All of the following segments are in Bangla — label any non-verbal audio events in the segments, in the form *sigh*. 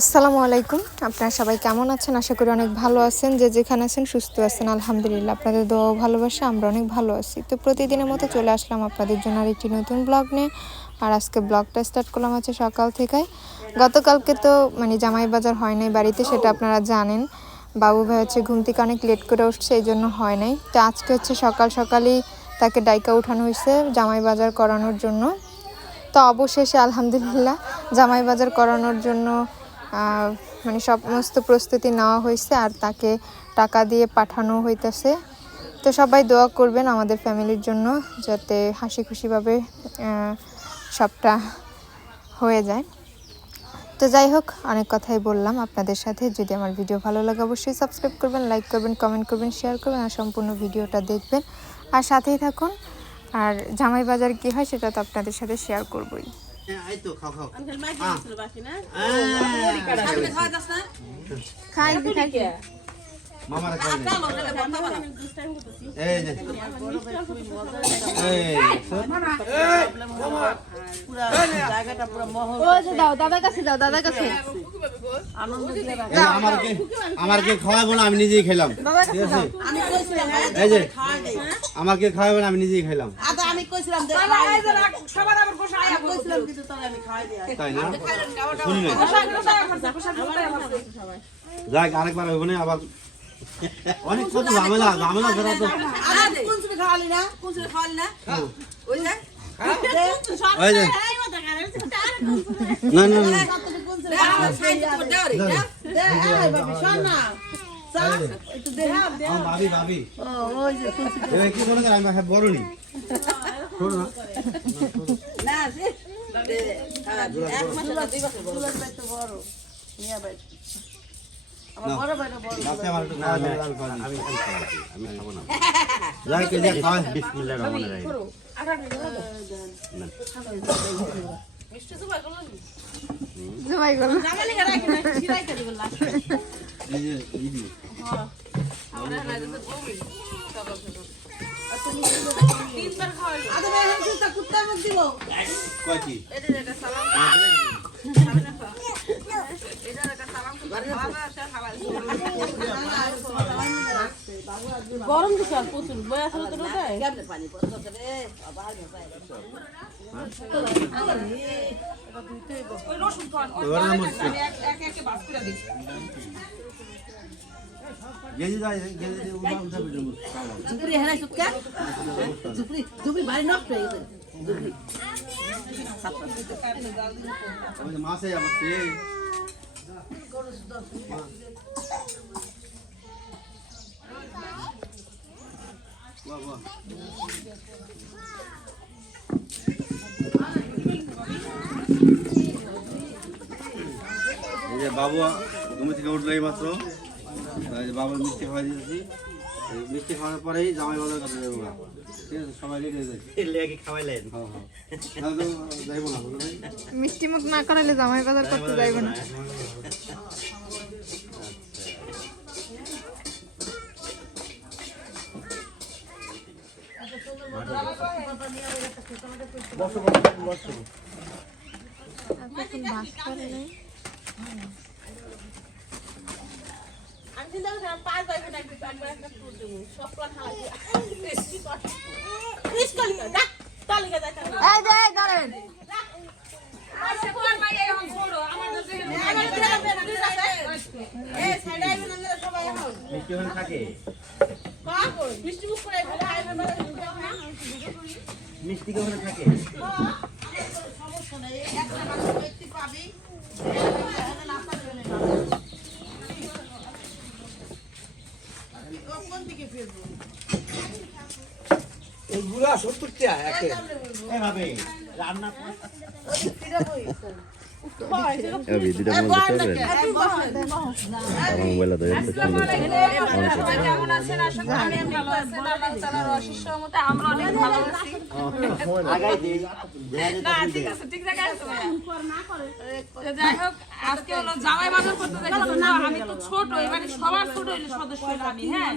আসসালামু আলাইকুম। আপনারা সবাই কেমন আছেন? আশা করি অনেক ভালো আছেন। যে যেখানে আছেন সুস্থ আছেন, আলহামদুলিল্লাহ। আপনাদের দোয়া ভালোবাসা, আমরা অনেক ভালো আছি। তো প্রতিদিনের মতো চলে আসলাম আপনাদের জন্য আর একটি নতুন ব্লগ নিয়ে। আর আজকে ব্লগটা স্টার্ট করলাম আছে সকাল থেকে গতকালকে তো মানে জামাই বাজার হয় নাই বাড়িতে, সেটা আপনারা জানেন। বাবু ভাই হচ্ছে ঘুম থেকে অনেক লেট করে উঠছে, এই জন্য হয় নাই। তো আজকে হচ্ছে সকাল সকালই তাকে ডাইকা উঠানো হয়েছে জামাই বাজার করানোর জন্য। তো অবশেষে আলহামদুলিল্লাহ, জামাই বাজার করানোর জন্য মানে সমস্ত প্রস্তুতি নেওয়া হয়েছে আর তাকে টাকা দিয়ে পাঠানো হইতেছে। তো সবাই দোয়া করবেন আমাদের ফ্যামিলির জন্য যাতে হাসি খুশিভাবে সবটা হয়ে যায়। তো যাই হোক, অনেক কথাই বললাম আপনাদের সাথে। যদি আমার ভিডিও ভালো লাগে অবশ্যই সাবস্ক্রাইব করবেন লাইক করবেন কমেন্ট করবেন শেয়ার করবেন আর সম্পূর্ণ ভিডিওটা দেখবেন। আর সাথেই থাকুন। আর জামাই বাজার কী হয় সেটা তো আপনাদের সাথে শেয়ার করবই। হ্যাঁ, আমি দুষ্টাইম করতেছি এই যে এই পুরা জায়গাটা পুরো মহল ও যে দাও দাদার কাছে দাও দাদার কাছে আনন্দ দিয়ে রাখে। এই আমারকে আমারকে খাওয়াবো না আমি নিজেই খেলাম আমাকে খাওয়াবো না আমি নিজেই খেলাম আমি কইছিলাম যে সবার আবার বসে আয়া কইছিলাম কিন্তু তাহলে আমি খাওয়াই দিই তাই না? শুনি না যাক আরেকবার হইব না আবার অনেক কত ঝামেলা ঝামেলা তো। কোন সুরে খাওয়ালি না? কোন সুরে খাওয়ালি না? ওই যে? হ্যাঁ। ভাবি ভাবি ওই যে কি আমি বড় নি? শোনো না না সে এক মাস না দুই বছর বড় তো বড় মিয়া ভাই আমার বড় ভাইটা বড় রাতে আমার একটু খাওয়া দাওয়া আমি খাওয়া আমি আমি খাব না যাই কে যাই খাওয়া বিসমিল্লাহির রহমানির রহিম জমাই গেল জামালি গারা না সিরাই করে আদা ভাই তো মুখ দিব কয়টি গরম দিছে আর প্রচুর বই আসলে তো রোদে কেমনে পানি পড়ছে গেজি যাই গেজি উঠা উঠা বেজে মুস জুপুরি হেরাই সুটকা জুপুরি জুপুরি নষ্ট হয়ে গেছে। জুপুরি মাসে আমার তে বাহ বাহ। এই যে বাবু ঘুম থেকে উঠল এই মাত্র বাবুর মিষ্টি খাওয়া দিয়েছি মিষ্টি খাওয়ার পরেই জামাই বাজার কাছে যাব ঠিক আছে সবাই রেডি হয়ে যায় খাওয়াইলেন। হ্যাঁ হ্যাঁ। যাইবো না মিষ্টি মুখ না করালে জামাই বাজার করতে যাইব না। আমি চিন্তা করছিলাম পাঁচ যাইবে না একটু একবার একটা ট্যুর দেবো সব প্ল্যান হালাই মিস করি ডাক তালিকা যাইতে এই যে ধরেন সাইডে সবাই এখন মিষ্টি ওখানে থাকে সমস্যা নেই পাবি এখানে নাস্তা দেবেন না কোন দিকে ফিরবো এইগুলা সত্তর টাকা এভাবে। রান্না আমি তো ছোট, এবারে সবার ছোট হইলে সদস্য হ্যাঁ।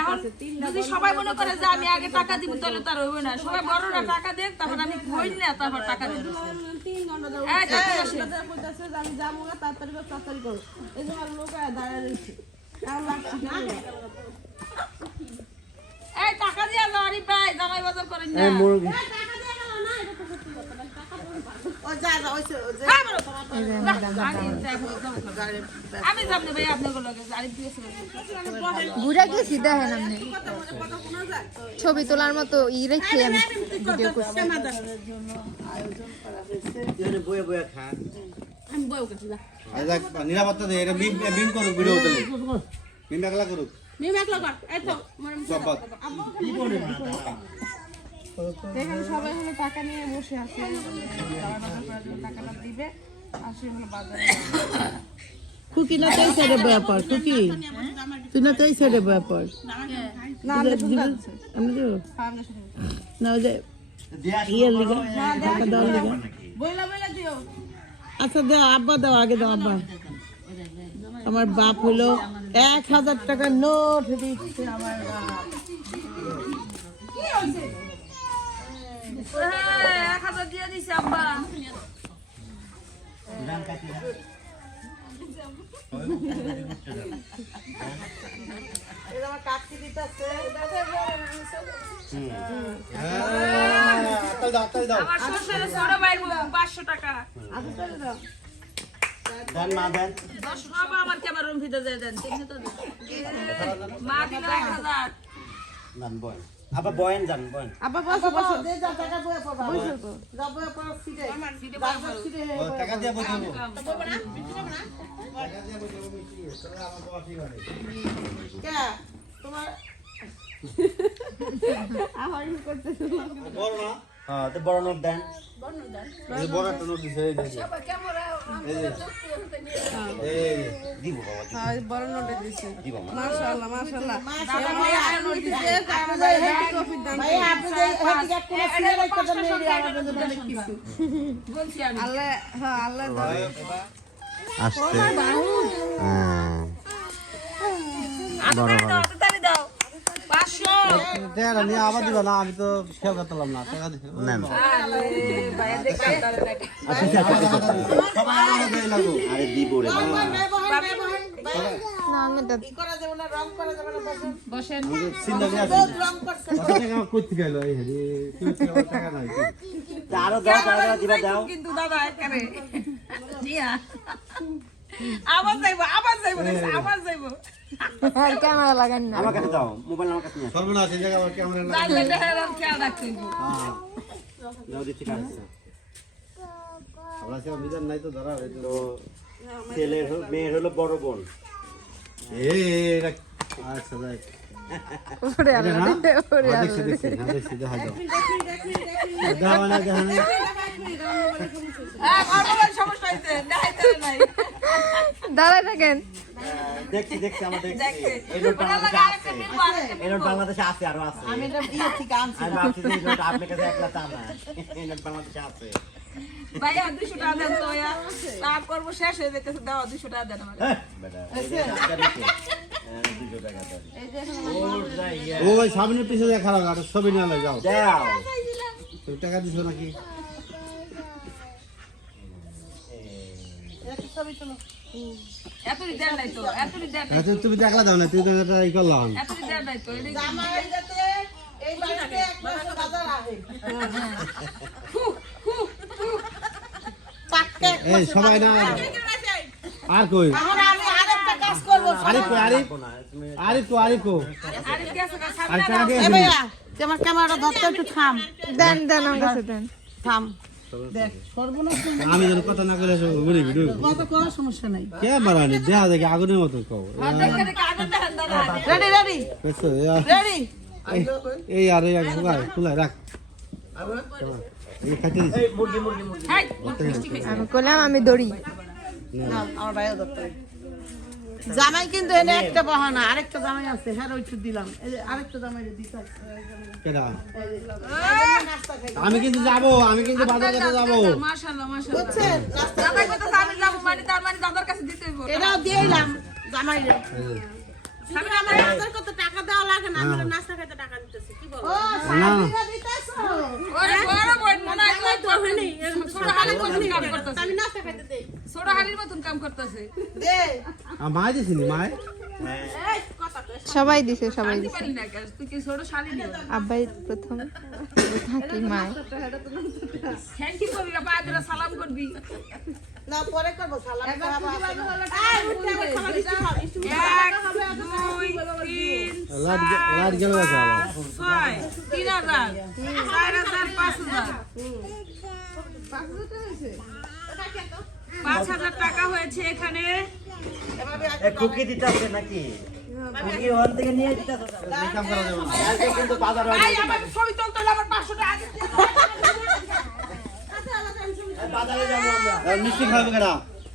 এখন যদি সবাই মনে করে যে আমি আগে টাকা দিব, তাহলে তার হইবে না। সবাই বড়রা টাকা দেন, তারপর আমি না তারপর টাকা দিব তিন ঘণ্টা তাড়াতাড়ি আমি যাব না, করো, তাড়াতাড়ি করো। এই যে আমার লোক দাঁড়ায় রয়েছে। লাগছে না। এই টাকা দিয়ে আরে ভাই জামাই বাজার করেন না ঘুরে গেছি দেখেন আপনি ছবি তোলার মতো ই রেখে আমি ভিডিও করছি। নিরাপত্তা দে এটা বিম বিম করুক ভিডিও তুলে বিম একলা করুক। নিম একলা কর। এই তো, মরম সব বাদ। এখানে সবাই হলো টাকা নিয়ে বসে আছে। জামাই বাজার করার জন্য টাকাটা দিবে আর সে হলো বাজারে খুকি না খুকি তুই না তো এই সাইডে বয়া না আমি আমি শুনতে না ওই যে ইয়ের লিগা টাকা দেওয়ার লিগা বইলা বইলা দিও। আচ্ছা দাও আব্বা দাও আগে দাও আব্বা। আমার বাপ হলো এক হাজার টাকা নোট দিচ্ছে আমার বাপ। পাঁচশো টাকা দেন মা দেন বাবা আমার ক্যামেরা রুম ভিতরে দেন মা দিল এক হাজার আবার বয়েন যান বয়েন। আবার বসো বসো। দে যা টাকা বয়ে পড়বা বসো তো। যা বয়ে পড়ো সিটে সিটে ও, টাকা দিয়ে বসে। কে? তোমার বড় না হ্যাঁ তো বড় নোট দেন। বড় একটা নোট দিছে এই। দিব বাবা হ্যাঁ বড় নোটে দিছে। দিব মা মাশাআল্লাহ মাশাআল্লাহ। ভাই আপনি যে হেড কপি দান। ভাই আপনি হেড টিকেট কোন সিনে রাখতে দেন এই আমাদের জন্য অনেক কিছু। বলছি আমি। আল্লাহ হ্যাঁ দাও আসতে টাকা নিয়ে আবার দিবা না আমি তো করতাম না টাকা দিয়ে না না। আরও দিবা কিন্তু দাদা আবার যাইবো আবার যাইবো আবার যাইবো। আর ক্যামেরা লাগান না। আমার কাছে দাও মোবাইল আমার কাছে নিয়ে সর্বনাশ এই জায়গা আমার ক্যামেরা রাখতে হইবো। দাও দিচ্ছি কাছে আমরা সে নাই তো ধরা এই তো ছেলের হলো মেয়ের হলো বড় বোন। এটা আচ্ছা যাই ওরে আল্লাহ ওরে হ্যাঁ, আল্লাহ। দেখছি দেখছি হ্যাঁ দেখছি দেখা দাও দাও না দেখা না। হ্যাঁ। দাঁড়ায় থাকেন। দেখছি দেখছি আমার এই আছে। নোট বাংলাদেশে আরও আছে। আমি এটা বিয়ে থেকে আনছি। আমি ভাবছি যে নোট আপনার কাছে একলা তা না। এই নোট বাংলাদেশে আছে। ভাইয়া, 200 টাকা দেন তো, ইয়া। শেষ হয়ে যেতেছে, দাও, 200 টাকা দেন আমাকে। বেটা, এই যে টাকা দিছে। দুশো টাকা দেন। সামনে পিছনে দেখা লাগা আর ছবি না যাও। টাকা দিছো নাকি? এতই দেন নাই তো, এতই দেন নাই, আচ্ছা তুমি দেখলা দাও না তুমি তো এটা ই করলাম এই সবাই না আর কই? এখন আমি আরেকটা কাজ করব আরে কই আরে আরে কো? আরে কো আরে আর তুই ক্যামেরাটা ধরতে একটু থাম। দেন দেন আমার কাছে দেন। থাম। আমি যেন কথা না করে সব ঘুরে ভিডিও কত কোনো সমস্যা নাই। কে মারানি দেখা দেখি আগুনের মতো কও। দেখে দেখে আগুন রেডি রেডি রেডি এই আর এই খুলাই খুলাই রাখ। এই খাইতে দিছি। এই মুরগি মুরগি মুরগি। হেই, মিষ্টি খাইছি। আমি দড়ি। আমার ভাইও ধরতে জামাই কিন্তু এনে একটা বাহানা আরেকটা জামাই আছে হ্যাঁ ওইটু দিলাম। আরেকটা জামাই দিতে আমি কিন্তু যাব আমি কিন্তু বাজার যাব। মাশাআল্লাহ, মাশাআল্লাহ। বুঝছেন? আমি যাব, মানে তার মানে দাদার কাছে দিতে হইবো। এটাও দিয়েইলাম জামাই রে। সামনে আমার বাজার টাকা দেওয়া লাগে না আমি নাস্তা খেতে টাকা দিতেছি কি বলো? ও না। দিতেছো? ওরে বড় বোন মনে হয় ছোট হালির মতন কাম করতেছে ছোট হালির মতন কাম করতেছে। দে। আর মায় দিছিনি মায়? সবাই দিছে সবাই দিছে। পারি না কেন? তুই কি ছোট শালি নিও আব্বাই প্রথম। থাকি মায়। থ্যাংক ইউ করবি না পায়ে ধরে সালাম করবি। না পরে করব সালাম খাওয়াবো এক দুই তিন লাইট লাইট গেল ছয় তিন হাজার চার হাজার পাঁচ হাজার। পাঁচ হাজার টাকা হয়েছে। এখানে কুকি দিতেছে নাকি? কুকি ওখান থেকে নিয়ে দিতেছে। এই কাম করা যাবে না আজকে কিন্তু বাজার ভাই আমার ছবি তুলতে হলে আমার টাকা দিতে হবে। বাজারে যাব আমরা। মিষ্টি খাবে কেনা?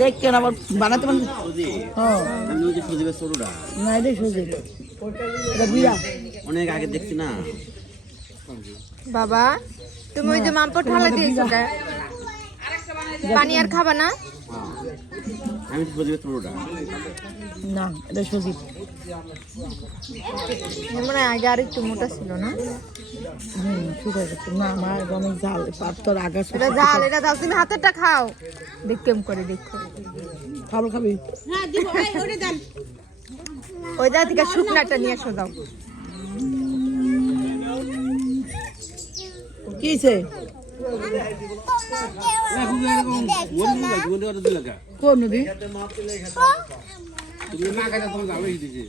দেখছেন আবার বানাতে পারেন না এটাই সুযোগ অনেক আগে দেখছি না বাবা, তুমি ওই যে মামপট ঢালা দিয়েছ পানি আর খাবা না? আমি তো সুজিবের সরুটা না এটা সুযোগ মনে হয় আগে আর একটু মোটা ছিল না? হুম ঠিক আছে না আমার অনেক জাল পাত্তর আগা এটা জাল এটা জাল তুমি হাতেরটা খাও। দেখ কেম করে দেখো। খাবার খাবি? ওই দা থেকে শুকনাটা নিয়ে এসো দাও কি কোন নদী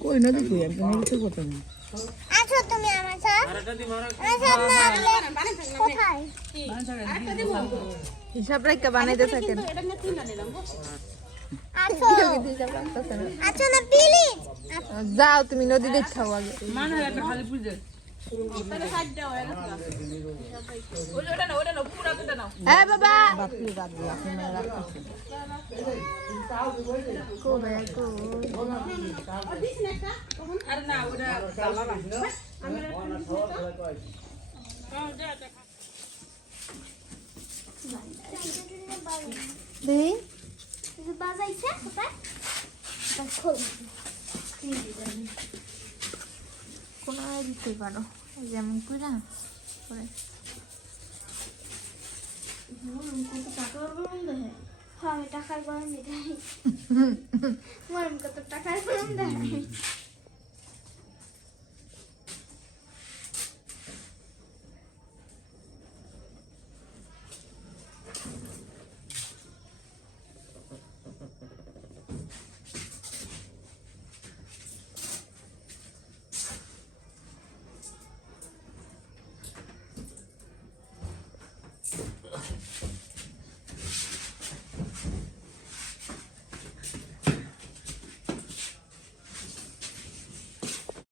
কই নদী কই একদম নদীতে কোথায় না আছো তুমি আমার সাথে আমার সাথে না কোথায় হিসাব রেখে বানাইতে থাকেন আছো আছো না প্লিজ যাও তুমি নদী দেখাও আগে মানে একটা খালি পুজো। ওই যে ওটা নাও, ওটা নাও, পুরা ওটা নাও। হ্যাঁ বাবা বাপরে বাদ দিও আপনি মেয়ে রাখতেছেন আরে না, ওটা জ্বালা না। দেখি বাজাইছে কোথায় খোল কোন দিতে পারো। যেমন করে করে কত টাকার গরম দেয় হ্যাঁ আমি টাকার গরম দিতে *laughs* মরম কত টাকার গরম দেয়।